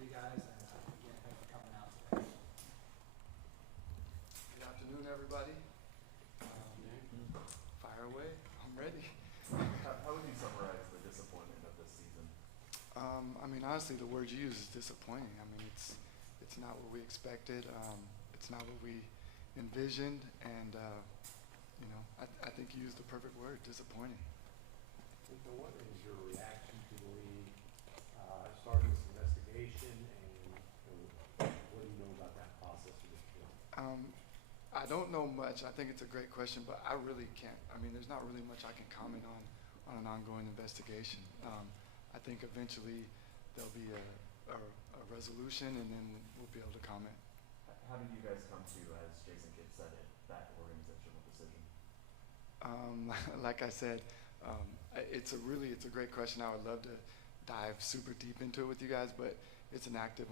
for you guys, and again, thanks for coming out today. Good afternoon, everybody. Fire away. I'm ready. How would you summarize the disappointment of this season? I mean, honestly, the word you use is disappointing. I mean, it's not what we expected. It's not what we envisioned, and I think you used the perfect word, disappointing. Luka, what is your reaction to the league starting this investigation, and what do you know about that process at this point? I don't know much. I think it's a great question, but I really can't. I mean, there's not really much I can comment on an ongoing investigation. I think eventually there'll be a resolution, and then we'll be able to comment. How did you guys come to, as Jason Kidd said it, that organizational decision? Like I said, it's a great question. I would love to dive super deep into it with you guys, but it's an active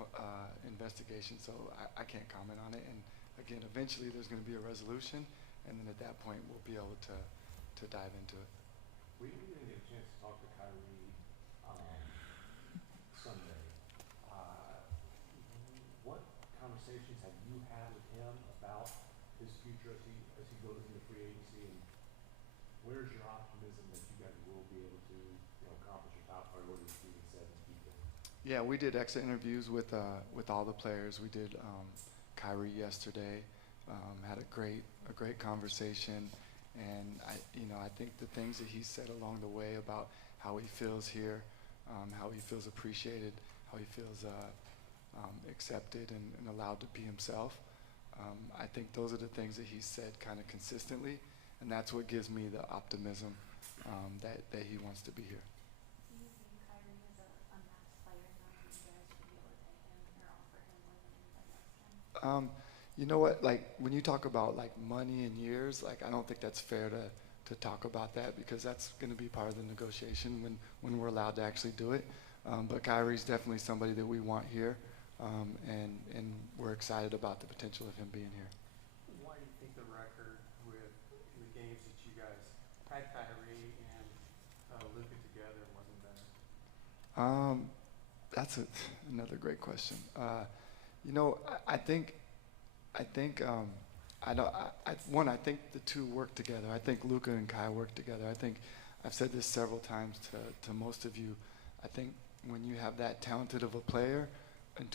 investigation, so I can't comment on it. And again, eventually there's going to be a resolution, and then at that point we'll be able to dive into it. We didn't get a chance to talk to Kyrie Sunday. What conversations have you had with him about his future as he goes into free agency, and where's your optimism that you guys will be able to accomplish your top priorities being set and keep them? Yeah, we did exit interviews with all the players. We did Kyrie yesterday. Had a great conversation, and I think the things that he said along the way about how he feels here, how he feels appreciated, how he feels accepted and allowed to be himself. I think those are the things that he said kind of consistently, and that's what gives me the optimism that he wants to be here. Do you think Kyrie is a max player now that you guys should be able to pay him or offer him more than anybody else can? You know what? Like when you talk about like money and years, like I don't think that's fair to talk about that, because that's going to be part of the negotiation when we're allowed to actually do it. But Kyrie's definitely somebody that we want here, and we're excited about the potential of him being here. Why do you think the record with the games that you guys had Kyrie and Luka together wasn't better? That's another great question. I think the two work together. I think Luka and Kai work together. I think I've said this several times to most of you. I think when you have that talented of a player and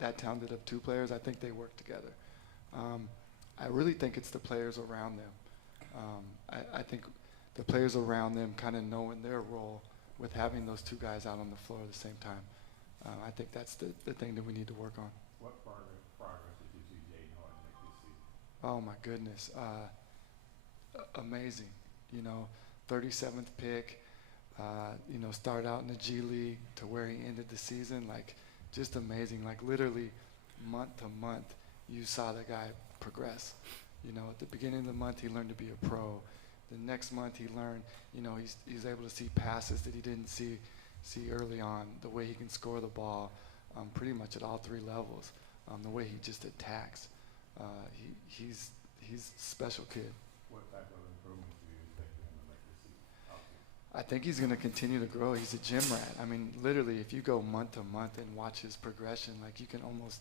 that talented of two players, I think they work together. I really think it's the players around them. I think the players around them kind of knowing their role with having those two guys out on the floor at the same time. I think that's the thing that we need to work on. What progress did you see Jaden Harden make this season? Oh my goodness, amazing. 37th pick. Started out in the G League to where he ended the season, like just amazing. Like literally, month to month, you saw the guy progress. At the beginning of the month, he learned to be a pro. The next month, he learned, he's able to see passes that he didn't see early on. The way he can score the ball, pretty much at all three levels. The way he just attacks. He's a special kid. What type of improvements do you expect him to make this season? I think he's going to continue to grow. He's a gym rat. I mean, literally, if you go month to month and watch his progression, like you can almost,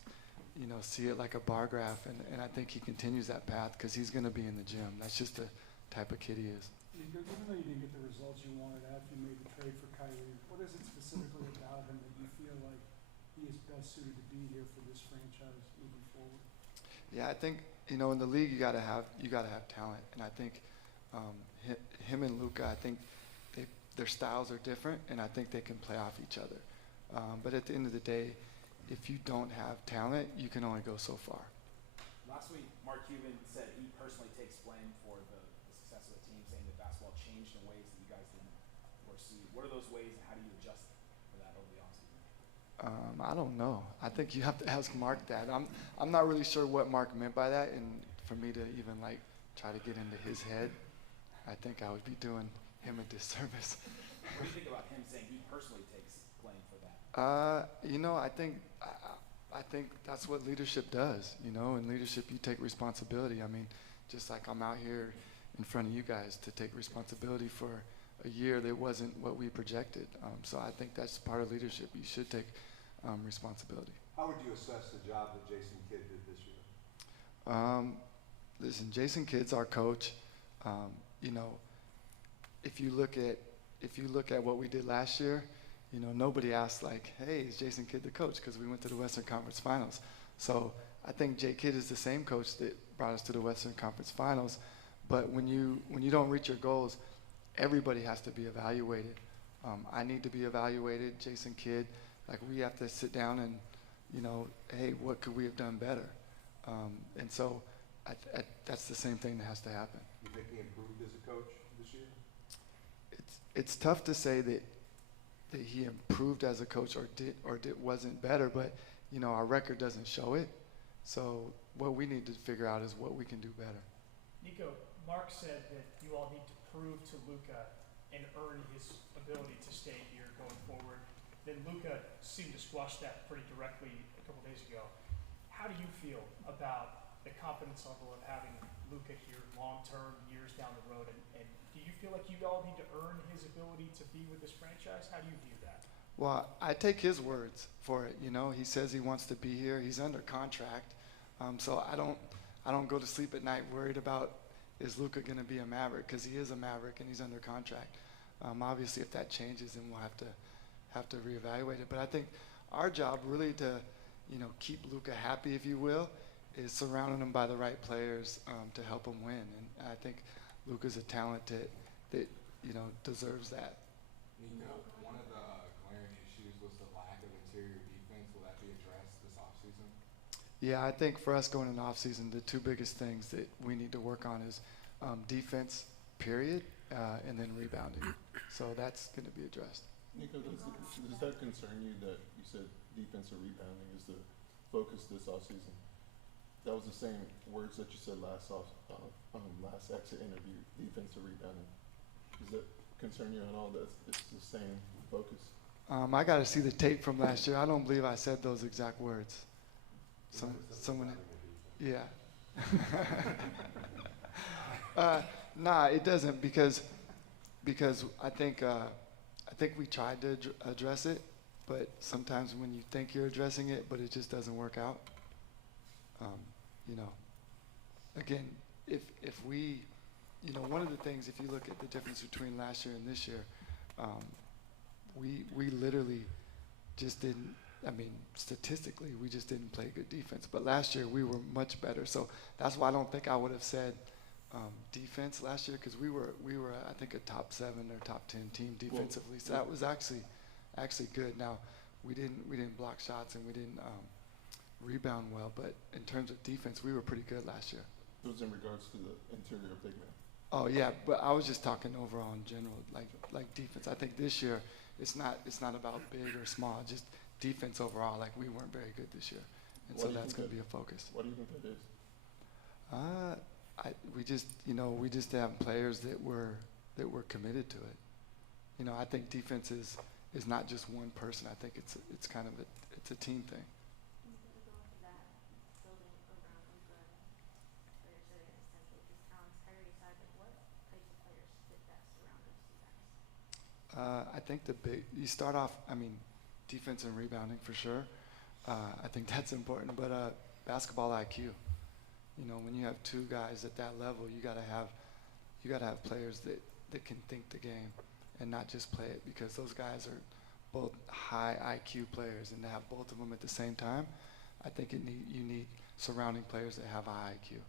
see it like a bar graph. And I think he continues that path because he's going to be in the gym. That's just the type of kid he is. Even though you didn't get the results you wanted after you made the trade for Kyrie, what is it specifically about him that you feel like he is best suited to be here for this franchise moving forward? Yeah, I think in the league you gotta have talent, and I think him and Luka, I think their styles are different, and I think they can play off each other. But at the end of the day, if you don't have talent, you can only go so far. Last week, Mark Cuban said he personally takes blame for the success of the team, saying that basketball changed in ways that you guys didn't foresee. What are those ways, and how do you adjust for that over the offseason? I don't know. I think you have to ask Mark that. I'm not really sure what Mark meant by that, and for me to even try to get into his head, I think I would be doing him a disservice. What do you think about him saying he personally takes blame for that? I think that's what leadership does. In leadership you take responsibility. I mean, just like I'm out here in front of you guys to take responsibility for a year that wasn't what we projected. So I think that's part of leadership. You should take responsibility. How would you assess the job that Jason Kidd did this year? Listen, Jason Kidd's our coach. You know, if you look at what we did last year, you know, nobody asked like, hey, is Jason Kidd the coach? Because we went to the Western Conference Finals. So I think Jay Kidd is the same coach that brought us to the Western Conference Finals. But when you don't reach your goals, everybody has to be evaluated. I need to be evaluated, Jason Kidd. Like, we have to sit down and, you know, hey, what could we have done better? And so that's the same thing that has to happen. You think he improved as a coach this year? It's tough to say that he improved as a coach or wasn't better, but you know, our record doesn't show it. So what we need to figure out is what we can do better. Nico, Mark said that you all need to prove to Luka and earn his ability to stay here going forward. Then Luka seemed to squash that pretty directly a couple days ago. How do you feel about the confidence level of having Luka here long-term, years down the road? And do you feel like you all need to earn his ability to be with this franchise? How do you view that? Well, I take his words for it. You know, he says he wants to be here. He's under contract. So I don't go to sleep at night worried about, is Luka going to be a Maverick? Because he is a Maverick and he's under contract. Obviously, if that changes, then we'll have to reevaluate it. But I think our job really to, you know, keep Luka happy, if you will, is surrounding him by the right players to help him win. And I think Luka's a talent that you know, deserves that. Nico, one of the glaring issues was the lack of interior defense. Will that be addressed this offseason? Yeah, I think for us going into offseason, the two biggest things that we need to work on is defense, period, and then rebounding. So that's going to be addressed. Nico, does that concern you that you said defense or rebounding is the focus this offseason? That was the same words that you said last exit interview, defense or rebounding. Does that concern you at all that it's the same focus? I got to see the tape from last year. I don't believe I said those exact words. Someone, yeah. Nah, it doesn't because I think we tried to address it, but sometimes when you think you're addressing it, but it just doesn't work out. You know, again, if we, you know, one of the things, if you look at the difference between last year and this year, we literally just didn't. I mean, statistically, we just didn't play good defense. But last year, we were much better. So that's why I don't think I would have said defense last year, because we were I think a top 7 or top 10 team defensively. So that was actually good. Now we didn't block shots and we didn't rebound well, but in terms of defense, we were pretty good last year. It was in regards to the interior big man. Oh yeah, but I was just talking overall in general, like defense. I think this year it's not about big or small, just defense overall. Like, we weren't very good this year, and so that's going to be a focus. What do you think that is? We just have players that were committed to it. You know, I think defense is not just one person. I think it's kind of it's a team thing. I think you start off, I mean, defense and rebounding for sure. I think that's important, but basketball IQ. You know, when you have two guys at that level, you gotta have players that can think the game and not just play it, because those guys are both high IQ players, and to have both of them at the same time, I think you need surrounding players that have high IQ.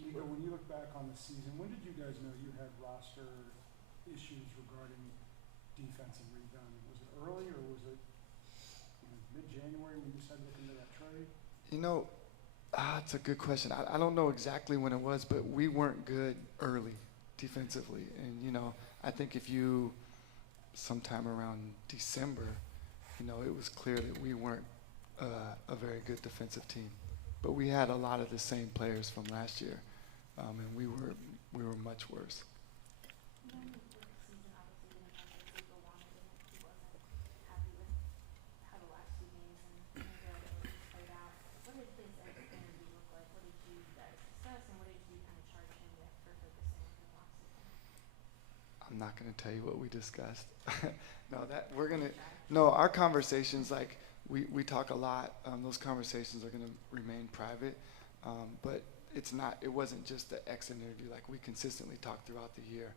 Nico, when you look back on the season, when did you guys know you had roster issues regarding defense and rebounding? Was it early, or was it mid-January when you started looking at that trade? You know, it's a good question. I don't know exactly when it was, but we weren't good early defensively. And, you know, I think if you, sometime around December, you know, it was clear that we weren't a very good defensive team. But we had a lot of the same players from last year, and we were much worse. I'm not going to tell you what we discussed. Our conversations, like, we talk a lot. Those conversations are going to remain private, but it wasn't just the exit interview. Like, we consistently talk throughout the year,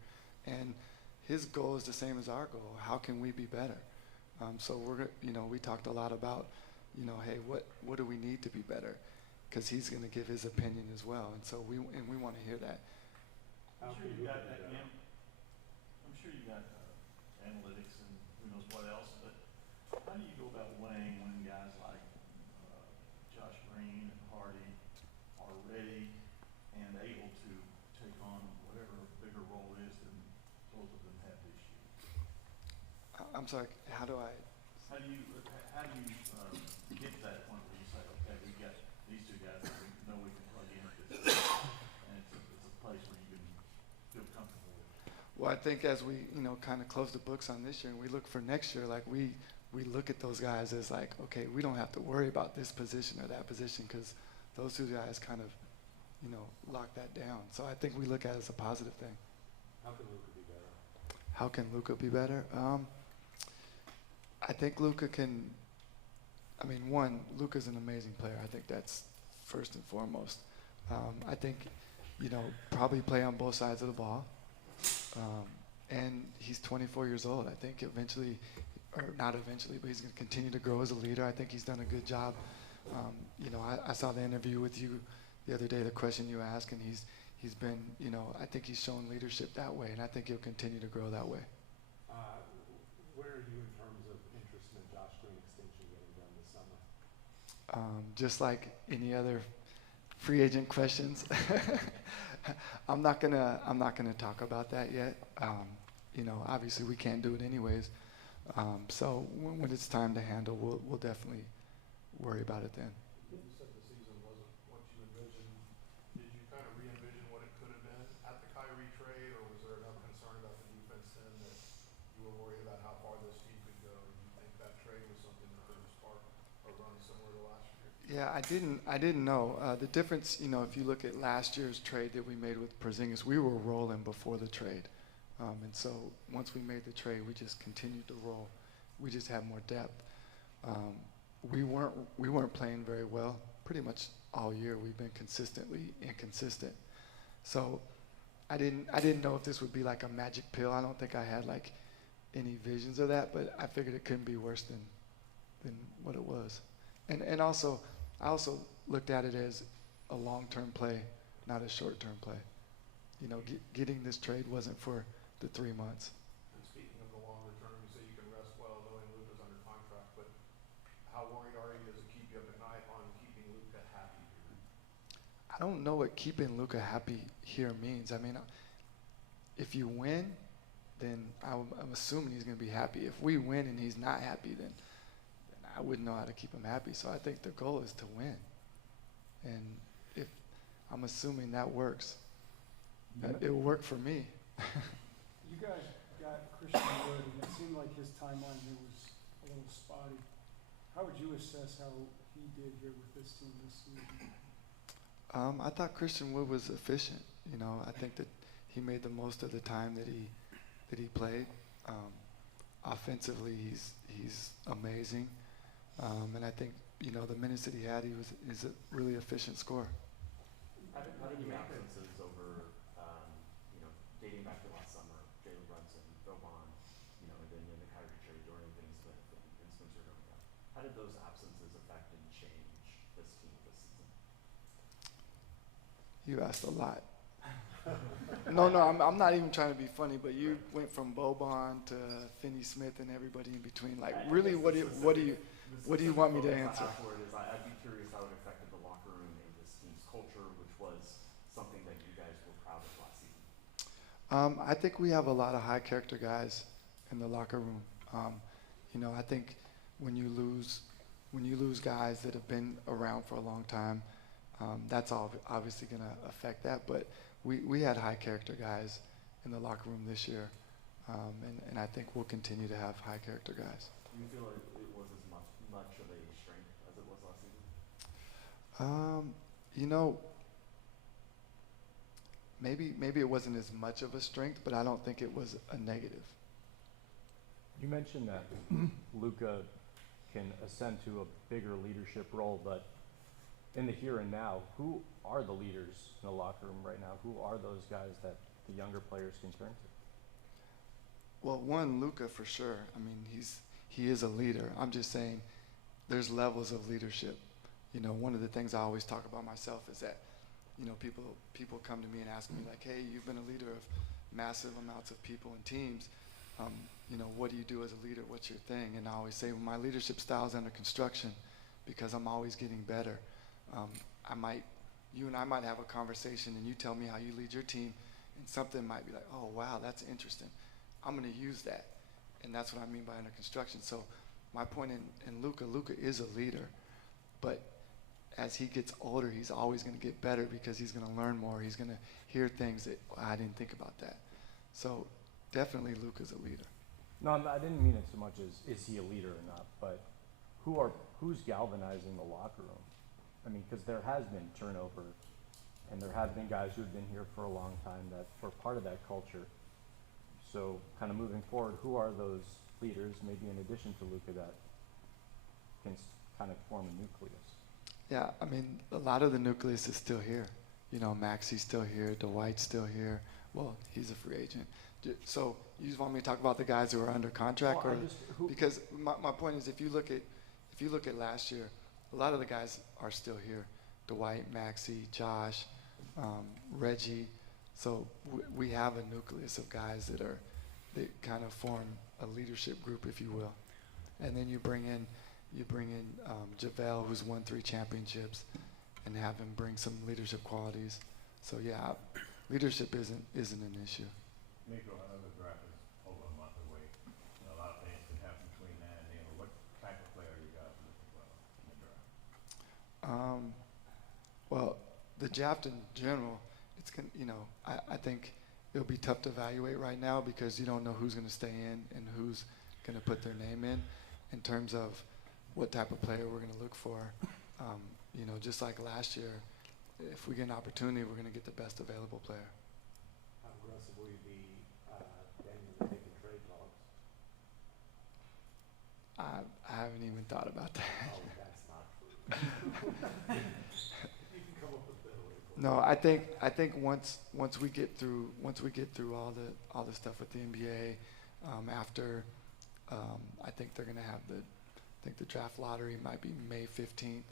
and his goal is the same as our goal. How can we be better? So we talked a lot about, hey, what do we need to be better? Because he's going to give his opinion as well, and so we want to hear that. How I'm sure can you Luka got be that, better? I'm sure you got analytics and who knows what else, but how do you go about weighing when guys like Josh Green and Hardy are ready and able to take on whatever bigger role is than both of them have this year? I'm sorry. How do you get to that point where you say, okay, we got these two guys that we know we can plug in at this point, and it's a place where you can feel comfortable with? Well, I think as we kind of close the books on this year and we look for next year, like we look at those guys as like, okay, we don't have to worry about this position or that position because those two guys kind of lock that down. So I think we look at it as a positive thing. How can Luka be better? How can Luka be better? I think Luka can. One, Luka's an amazing player. I think that's first and foremost. I think, probably play on both sides of the ball. And he's 24 years old. I think eventually, or not eventually, but he's going to continue to grow as a leader. I think he's done a good job. I saw the interview with you the other day, the question you asked, and he's been, I think he's shown leadership that way, and I think he'll continue to grow that way. Where are you in terms of interest in the Josh Green extension getting done this summer? Just like any other free agent questions, I'm not gonna talk about that yet. Obviously we can't do it anyways. So when it's time to handle, we'll definitely worry about it then. You said the season wasn't what you envisioned. Did you kind of re-envision what it could have been at the Kyrie trade, or was there enough concern about the defense then that you were worried about how far this team could go? Do you think that trade was something that could have sparked a run similar to last year? Yeah, I didn't know. The difference, if you look at last year's trade that we made with Porzingis, we were rolling before the trade. And so once we made the trade, we just continued to roll. We just had more depth. We weren't playing very well pretty much all year. We've been consistently inconsistent. So I didn't know if this would be like a magic pill. I don't think I had like any visions of that, but I figured it couldn't be worse than what it was. And I also looked at it as a long-term play, not a short-term play. Getting this trade wasn't for the 3 months. And speaking of the longer term, you say you can rest well knowing Luka's under contract, but how worried are you? Does it keep you up at night on keeping Luka happy here? I don't know what keeping Luka happy here means. If you win, then I'm assuming he's going to be happy. If we win and he's not happy, then I wouldn't know how to keep him happy. So I think the goal is to win. And if I'm assuming that works, it'll work for me. You guys got Christian Wood, and it seemed like his timeline here was a little spotty. How would you assess how he did here with this team this season? I thought Christian Wood was efficient. I think that he made the most of the time that he played. Offensively, he's amazing, and I think the minutes that he had, he's a really efficient scorer. How did the absences over, dating back to last summer, Jalen Brunson, Boban, and then in the Kyrie trade, Dorian Finney-Smith and Spencer going out? How did those absences affect and change this team this season? You asked a lot. No, I'm not even trying to be funny, but you went from Boban to Finney-Smith and everybody in between. Like, really, what do you want me to answer? I'd be curious how it affected the locker room and this team's culture, which was something that you guys were proud of last season. I think we have a lot of high character guys in the locker room. I think when you lose guys that have been around for a long time, that's obviously going to affect that. But we had high character guys in the locker room this year, and I think we'll continue to have high character guys. Do you feel like it was as much of a strength as it was last season? Maybe it wasn't as much of a strength, but I don't think it was a negative. You mentioned that Luka can ascend to a bigger leadership role, but in the here and now, who are the leaders in the locker room right now? Who are those guys that the younger players can turn to? Well, one, Luka for sure. I mean, he is a leader. I'm just saying there's levels of leadership. You know, one of the things I always talk about myself is that, you know, people come to me and ask me like, hey, you've been a leader of massive amounts of people and teams. You know, what do you do as a leader? What's your thing? And I always say, well, my leadership style is under construction because I'm always getting better. You and I might have a conversation and you tell me how you lead your team and something might be like, oh, wow, that's interesting. I'm going to use that. And that's what I mean by under construction. So my point in Luka is a leader, but as he gets older, he's always going to get better because he's going to learn more. He's going to hear things that I didn't think about that. So definitely Luka's a leader. No, I didn't mean it so much as is he a leader or not, but who's galvanizing the locker room? I mean, because there has been turnover, and there have been guys who have been here for a long time that were part of that culture. So kind of moving forward, who are those leaders, maybe in addition to Luka, that can kind of form a nucleus? Yeah, I mean, a lot of the nucleus is still here. You know, Maxi's still here, Dwight's still here. Well, he's a free agent. So you just want me to talk about the guys who are under contract, well, because my point is, if you look at last year, a lot of the guys are still here. Dwight, Maxi, Josh, Reggie. So we have a nucleus of guys that kind of form a leadership group, if you will. And then you bring in JaVale, who's won 3 championships, and have him bring some leadership qualities. So yeah, leadership isn't an issue. Nico, I know the draft is over a month away. You know, a lot of things can happen between now and then. What type of player are you guys looking for in the draft? Well, the draft in general, it's gonna, you know, I think it'll be tough to evaluate right now because you don't know who's going to stay in and who's going to put their name in terms of what type of player we're going to look for. You know, just like last year, if we get an opportunity, we're going to get the best available player. How aggressive will you be, Daniel, in taking trade talks? I haven't even thought about that. Oh, that's not true. You can come up with a better way for it. No, I think once we get through all the stuff with the NBA, after I think they're gonna have the draft lottery might be May 15th.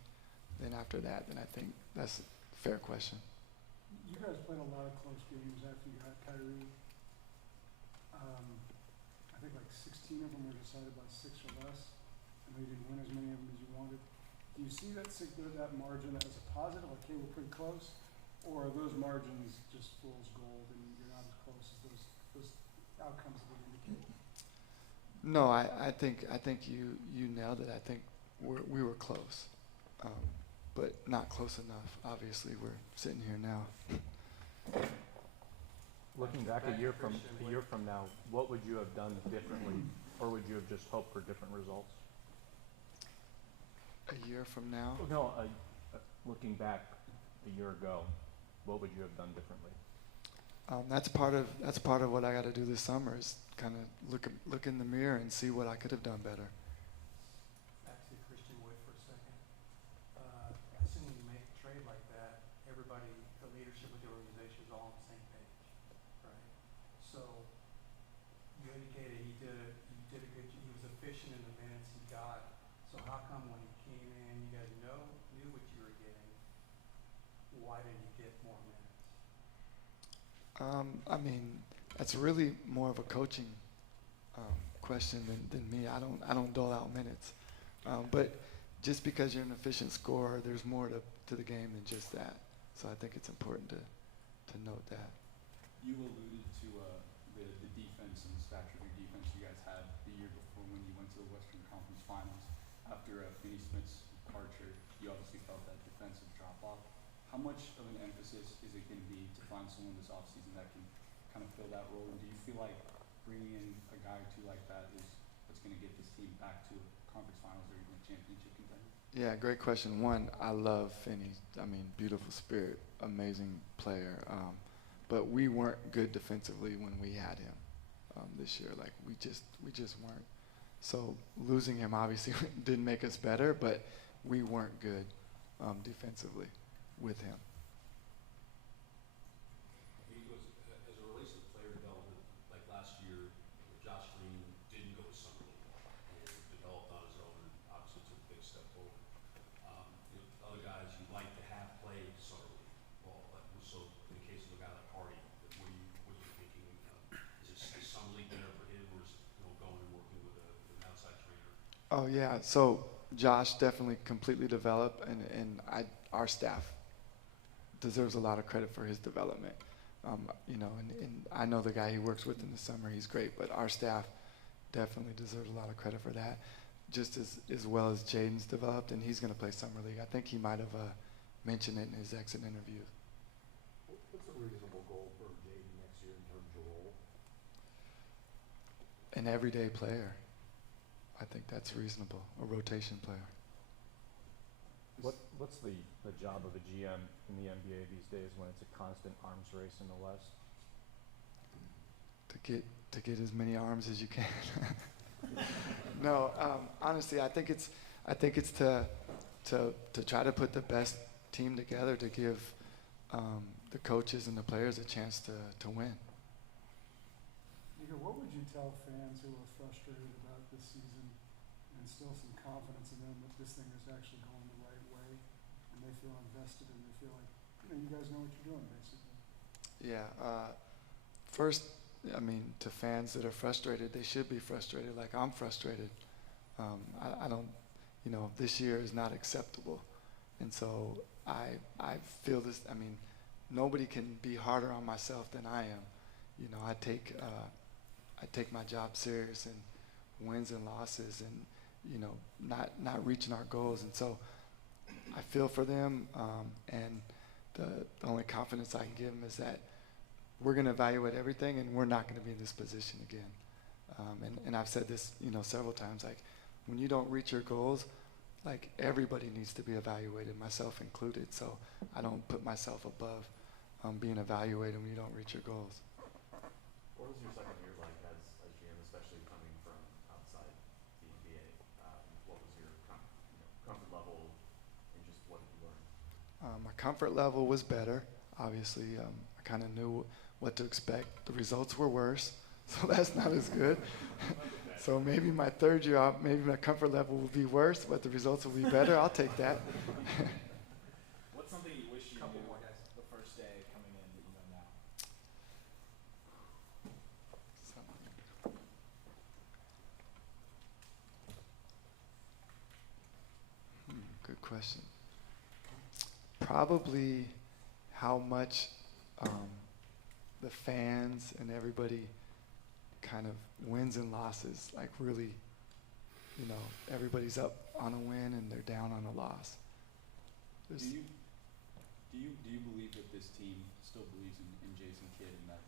Then after that, then I think that's a fair question. You guys played a lot of close games after you had Kyrie. I think like 16 of them were decided by 6 or less. I know you didn't win as many of them as you wanted. Do you see that margin as a positive, like, hey, we're pretty close? Or are those margins just fool's gold and you're not as close as those outcomes would indicate? No, I think you nailed it. I think we were close, but not close enough. Obviously, we're sitting here now. Looking back a year from now, what would you have done differently, or would you have just hoped for different results? A year from now? No, looking back a year ago, what would you have done differently? That's part of what I got to do this summer is kind of look in the mirror and see what I could have done better. Back to Christian Wood for a second. I assume when you make a trade like that, everybody, the leadership of the organization is all on the same page, right? So you indicated he was efficient in the minutes he got. So how come when he came in, you guys knew what you were getting? Why didn't he get more minutes? I mean, that's really more of a coaching question than me. I don't dole out minutes, but just because you're an efficient scorer, there's more to the game than just that. So I think it's important to note that. You alluded to the defense and the stature of your defense you guys had the year before when you went to the Western Conference Finals. After Finney Smith's departure, you obviously felt that defensive drop-off. How much of an emphasis is it going to be to find someone this offseason that can kind of fill that role? And do you feel like bringing in a guy or two like that is what's going to get this team back to a conference finals or even a championship contender? Yeah, great question. One, I love Finney. I mean, beautiful spirit, amazing player. But we weren't good defensively when we had him this year. Like we just weren't. So losing him obviously didn't make us better, but we weren't good defensively with him. As it relates to player development, like last year, Josh Green didn't go to summer league and developed on his own, and obviously took a big step forward. Other guys you'd like to have play summer league ball, like so in the case of a guy like Hardy, what are you thinking? Is summer league better for him, or is going and working with an outside trainer? Oh yeah, so Josh definitely completely developed, and our staff deserves a lot of credit for his development. And I know the guy he works with in the summer, he's great, but our staff definitely deserves a lot of credit for that, just as well as Jaden's developed, and he's going to play summer league. I think he might have mentioned it in his exit interview. What's a reasonable goal for Jaden next year in terms of role? An everyday player. I think that's reasonable, a rotation player. What's the job of a GM in the NBA these days when it's a constant arms race in the West? To get as many arms as you can. No, honestly, I think it's to try to put the best team together to give the coaches and the players a chance to win. Nico, what would you tell fans who are frustrated about this season and still some confidence in them that this thing is actually going the right way, and they feel invested and they feel like, you guys know what you're doing, basically? Yeah. First, I mean, to fans that are frustrated, they should be frustrated. Like I'm frustrated. I don't, this year is not acceptable, and so I feel this. I mean, nobody can be harder on myself than I am. I take my job serious, and wins and losses, and not reaching our goals, and so I feel for them, and the only confidence I can give them is that we're going to evaluate everything, and we're not going to be in this position again. And I've said this, several times, like when you don't reach your goals, like everybody needs to be evaluated, myself included. So I don't put myself above being evaluated when you don't reach your goals. What was your second year like as GM, especially coming from outside the NBA? What was your comfort level, and just what did you learn? My comfort level was better. Obviously, I kind of knew what to expect. The results were worse, so that's not as good. So maybe my third year, maybe my comfort level will be worse, but the results will be better. I'll take that. What's something you wish you knew the first day coming in that you know now? Good question. Probably how much the fans and everybody kind of wins and losses, like really, everybody's up on a win and they're down on a loss. Do you believe that this team still believes in Jason Kidd, and that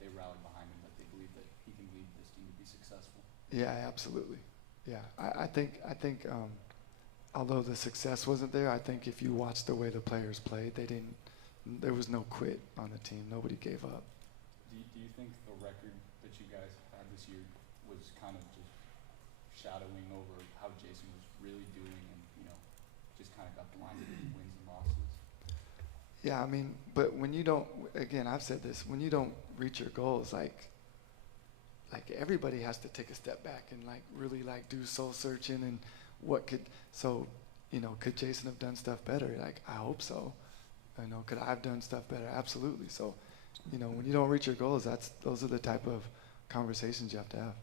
they rally behind him, that they believe that he can lead this team to be successful? Yeah, absolutely. Yeah, I think although the success wasn't there, I think if you watch the way the players played, there was no quit on the team. Nobody gave up. Do you think the record that you guys had this year was kind of just shadowing over how Jason was really doing, and just kind of got blinded with wins and losses? Yeah, I mean, but when you don't, again, I've said this, when you don't reach your goals, like everybody has to take a step back and really do soul searching and could Jason have done stuff better? I hope so. Could I have done stuff better? Absolutely. So, when you don't reach your goals, those are the type of conversations you have to have.